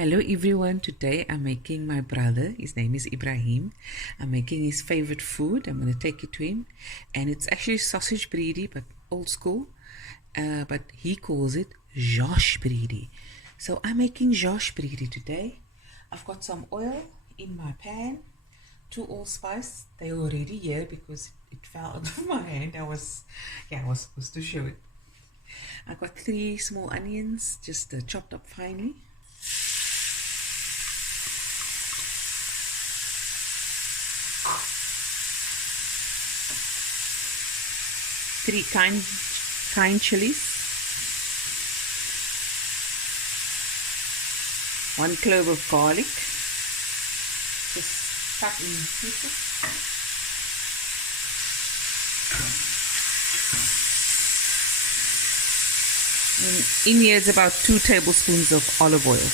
Hello everyone, today I'm making my brother, his name is Ibrahim, I'm making his favorite food. I'm going to take it to him, and it's actually sausage Bredie, but old school, but he calls it Josh Bredie. So I'm making Josh Bredie today. I've got some oil in my pan, 2 allspice. They're already here because it fell out of my hand. I was supposed to show it. I've got 3 small onions, just chopped up finely. 3 kind chilies, 1 clove of garlic, just cut in pieces. And in here is about 2 tablespoons of olive oil.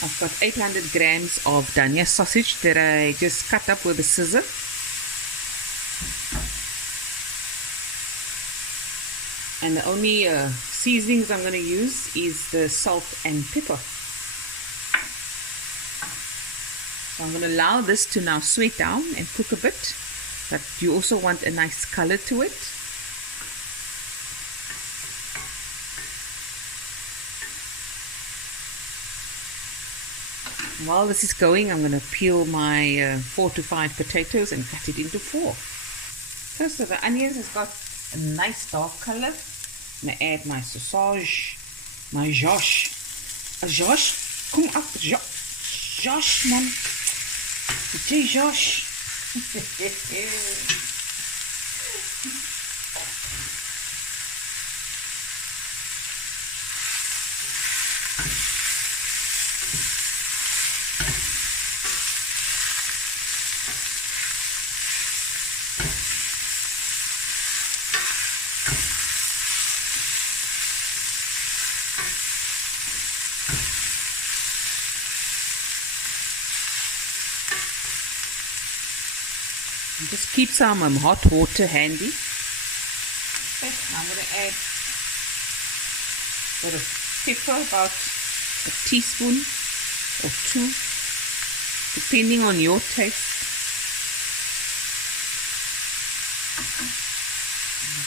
I've got 800 grams of Dania sausage that I just cut up with a scissor. And the only seasonings I'm going to use is the salt and pepper. So I'm going to allow this to now sweat down and cook a bit, but you also want a nice color to it. While this is going, I'm going to peel my 4 to 5 potatoes and cut it into 4. So the onions has got a nice dark color. I'm going to add my sausage, my Josh. Josh, kom up, Josh man. Hey Josh. Just keep some hot water handy. Okay, now I'm going to add a bit of pepper, about a teaspoon or 2, depending on your taste.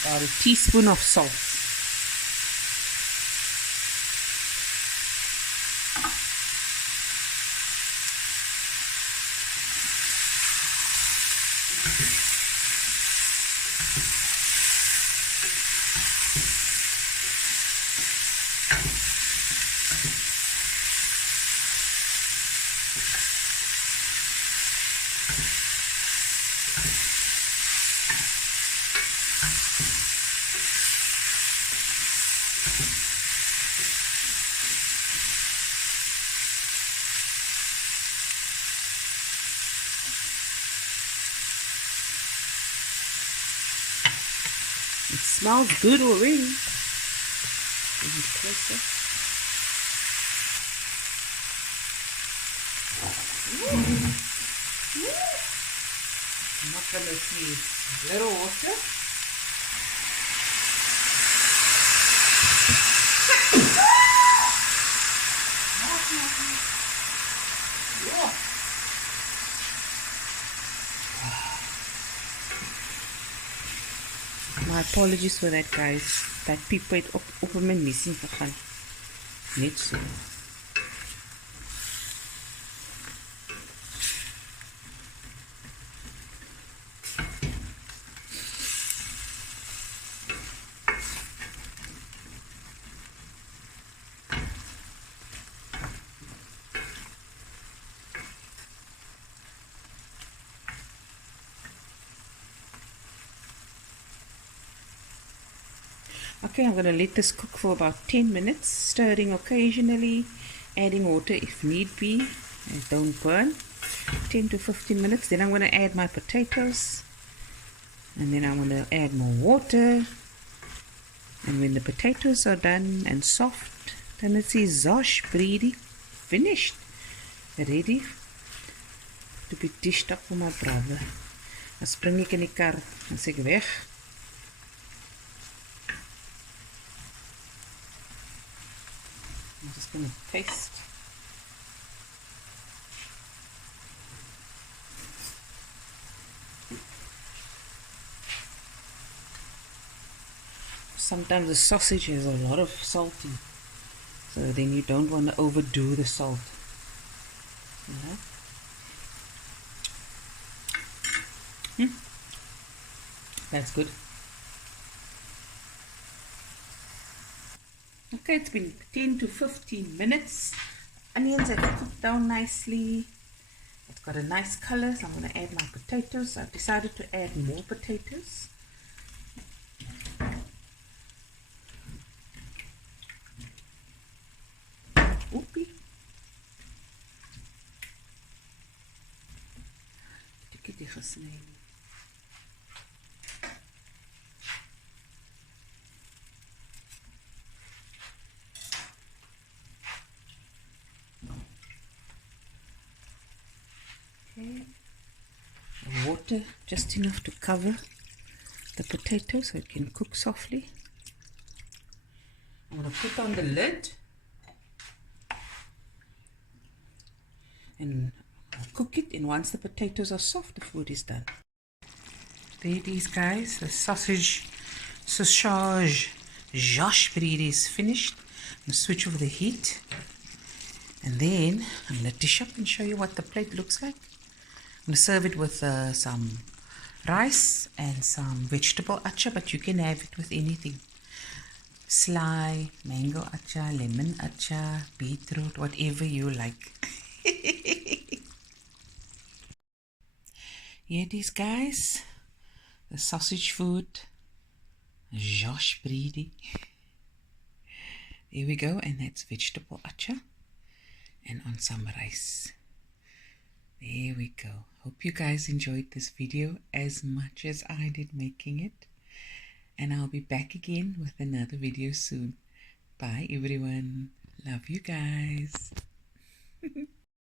About a teaspoon of salt. It smells good already. Bring it closer. I'm not going to see a little water. My apologies for that, guys. Dat piep het op my missing gegaan. Net so. Okay, I'm going to let this cook for about 10 minutes, stirring occasionally, adding water if need be, and don't burn. 10 to 15 minutes. Then I'm going to add my potatoes, and then I'm going to add more water. And when the potatoes are done and soft, then it says Josh Bredie finished, ready to be dished up for my brother. Dan spring ek in die kar en sê ek weg. I'm just going to taste. Sometimes the sausage has a lot of salty, so then you don't want to overdo the salt. That's good. Okay, it's been 10 to 15 minutes. Onions have cooked down nicely. It's got a nice color, so I'm going to add my potatoes. I've decided to add more potatoes. Oopie. Tikkie die gesny. Okay. Water just enough to cover the potato so it can cook softly. I'm going to put on the lid and cook it, and once the potatoes are soft, the food is done. There it is, guys. The sausage Bredie is finished. I'm going to switch over the heat, and then I'm going to dish up and show you what the plate looks like. I'm going to serve it with some rice and some vegetable acha, but you can have it with anything. Sly, mango acha, lemon acha, beetroot, whatever you like. Here it is, guys. The sausage food. Bredie. There we go, and that's vegetable acha. And on some rice. There we go. Hope you guys enjoyed this video as much as I did making it. And I'll be back again with another video soon. Bye everyone. Love you guys.